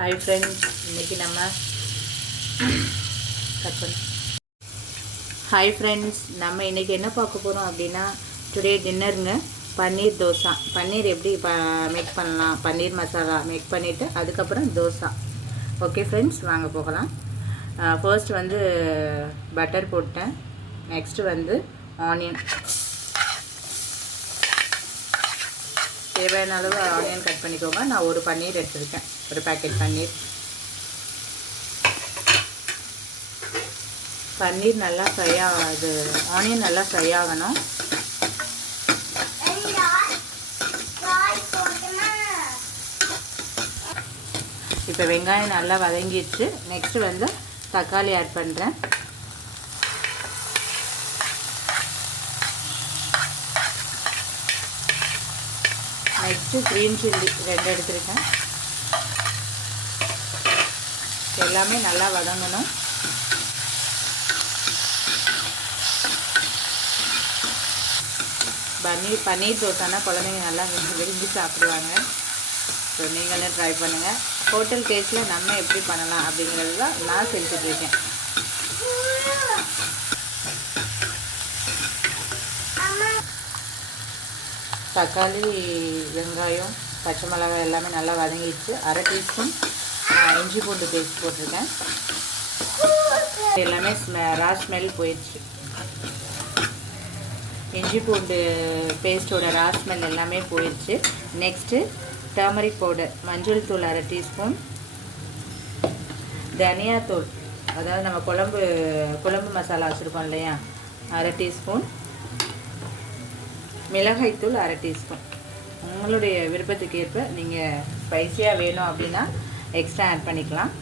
Hi friends इनकी நம்ம cut பண்ணு हाय फ्रेंड्स நம்ம இன்னைக்கு என்ன பார்க்க போறோம் அப்படினா டுடே டின்னருங்க பன்னீர் தோசை பன்னீர் எப்படி மேக் பண்ணலாம் பன்னீர் மசாலா மேக் பண்ணிட்டு அதுக்கு அப்புறம் தோசை ஓகே फ्रेंड्स வாங்க போகலாம் ஃபர்ஸ்ட் வந்து பட்டர் போட்டேன் நெக்ஸ்ட் வந்து ஆனியன் தேவையான அளவு ஆனியன் கட் பண்ணிக்கோங்க நான் ஒரு பன்னீர் எடுத்துருக்கேன் ஒரு பாக்கெட் பன்னீர் நல்லா ஃப்ரை ஆகுது ஆனியன் நல்லா ஃப்ரை ஆகணும் இப்போ வெங்காயம் நல்லா வதங்கிடுச்சு நெக்ஸ்ட் வந்து தக்காளி ஆட் பண்ணுறேன் நெக்ஸ்ட் க்ரீன் சில்லி 2 எடுத்துருக்கேன் எல்லாமே நல்லா வதங்கணும் பன்னீர் தோசைனா குழந்தைங்க நல்லா விரும்பி சாப்பிடுவாங்க ஸோ நீங்களும் ட்ரை பண்ணுங்கள் ஹோட்டல் டேஸ்ட்டில் நம்ம எப்படி பண்ணலாம் அப்படிங்கிறது தான் நான் செஞ்சுட்ருக்கேன் தக்காளி வெங்காயம் பச்சை மிளகாய் எல்லாமே நல்லா வதங்கிடுச்சு அரை டீஸ்பூன் இஞ்சி பூண்டு பேஸ்ட் போட்டிருக்கேன் எல்லாமே ரா ஸ்மெல் போயிடுச்சு இஞ்சி பூண்டு பேஸ்ட்டோட ரா ஸ்மெல் எல்லாமே போயிடுச்சு நெக்ஸ்ட்டு டர்மரிக் பவுடர் மஞ்சள் தூள் அரை டீஸ்பூன் தனியாத்தூள் அதாவது நம்ம குழம்பு மசாலா வச்சுருக்கோம் இல்லையா அரை டீஸ்பூன் மிளகாய்த்தூள் அரை டீஸ்பூன் உங்களுடைய விருப்பத்துக்கு ஏற்ப நீங்கள் ஸ்பைஸியாக வேணும் அப்படின்னா எக்ஸ்ட்ரா ஆட் பண்ணிக்கலாம்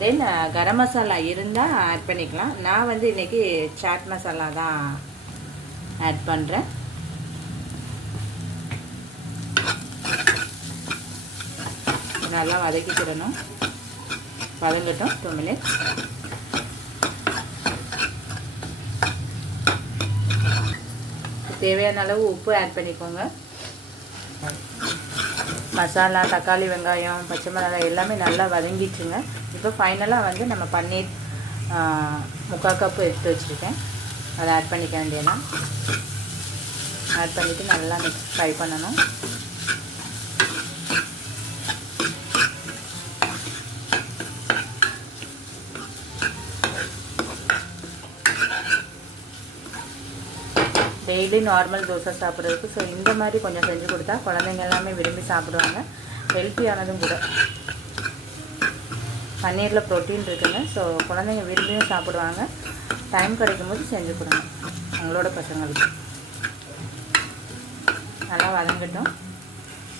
தென் கரம் மசாலா இருந்தால் ஆட் பண்ணிக்கலாம் நான் வந்து இன்றைக்கி சாட் மசாலா தான் ஆட் பண்ணுறேன் நல்லா வதக்கிக்கிடணும் வதங்கட்டும் 2 மினிட்ஸ் தேவையான அளவு உப்பு ஆட் பண்ணிக்கோங்க மசாலா தக்காளி வெங்காயம் பச்சை மிளகாய் எல்லாமே நல்லா வதங்கிட்டுருங்க இப்போ ஃபைனலாக வந்து நம்ம பன்னீர் 3/4 கப்பு எடுத்து வச்சுருக்கேன் அதை ஆட் பண்ணிக்க வேண்டியதான் ஆட் பண்ணிவிட்டு நல்லா மிக்ஸ் ஃப்ரை பண்ணணும் டெய்லி நார்மல் தோசை சாப்பிட்றதுக்கு ஸோ இந்த மாதிரி கொஞ்சம் செஞ்சு கொடுத்தா குழந்தைங்க எல்லாமே விரும்பி சாப்பிடுவாங்க ஹெல்த்தியானதும் கூட பன்னீரில் ப்ரோட்டீன் இருக்குங்க ஸோ குழந்தைங்க விரும்பியும் சாப்பிடுவாங்க டைம் கிடைக்கும் போது செஞ்சு கொடுங்க அவங்களோட பசங்களுக்கு நல்லா வதங்கட்டும்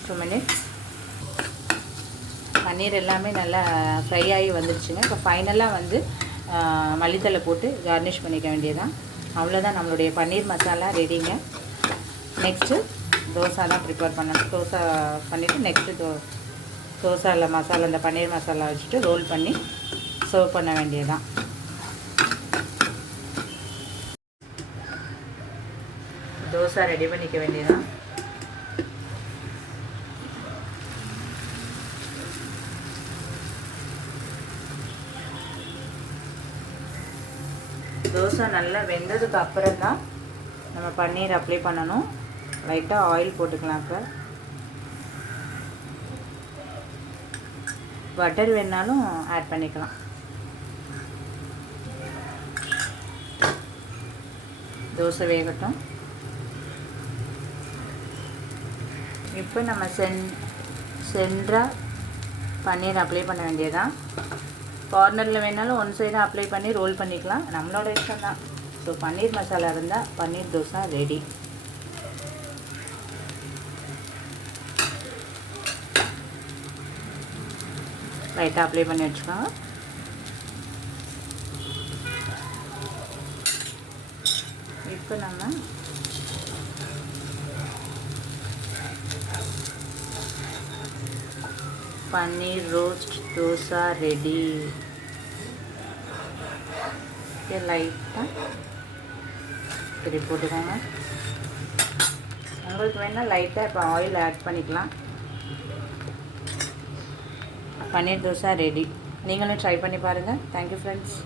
2 மினிட்ஸ் பன்னீர் எல்லாமே நல்லா ஃப்ரை ஆகி வந்துடுச்சுங்க இப்போ ஃபைனலாக வந்து மல்லித்தலை போட்டு கார்னிஷ் பண்ணிக்க வேண்டியதான் அவ்வளோதான் நம்மளுடைய பன்னீர் மசாலா ரெடிங்க நெக்ஸ்ட்டு தோசை தான் ப்ரிப்பேர் பண்ணணும் தோசை பண்ணிவிட்டு நெக்ஸ்ட்டு தோசையில் மசாலா இந்த பன்னீர் மசாலா வச்சுட்டு ரோல் பண்ணி சர்வ் பண்ண வேண்டியதான் தோசை ரெடி பண்ணிக்க வேண்டியதான் தோசை நல்லா வெந்ததுக்கு அப்புறம் தான் நம்ம பன்னீர் அப்ளை பண்ணணும் லைட்டாக ஆயில் போட்டுக்கலாம் இப்போ பட்டர் வேணாலும் ஆட் பண்ணிக்கலாம் தோசை வேகட்டும் இப்போ நம்ம சென்டராக பன்னீர் அப்ளை பண்ண வேண்டியதான் கார்னரில் வேணாலும் ஒன் சைடாக அப்ளை பண்ணி ரோல் பண்ணிக்கலாம் நம்மளோட இஷ்டம் தான் ஸோ பன்னீர் மசாலா இருந்தால் பன்னீர் தோசை ரெடி லைட்டாக அப்ளை பண்ணி வச்சுக்கோங்க இப்போ நம்ம பன்னீர் ரோஸ்ட் தோசை ரெடி லைட்டாக இப்படி போட்டுக்கோங்க உங்களுக்கு வேணால் லைட்டாக இப்போ ஆயில் ஆட் பண்ணிக்கலாம் பன்னீர் தோசை ரெடி. நீங்களும் ட்ரை பண்ணி பாருங்கள். Thank you friends.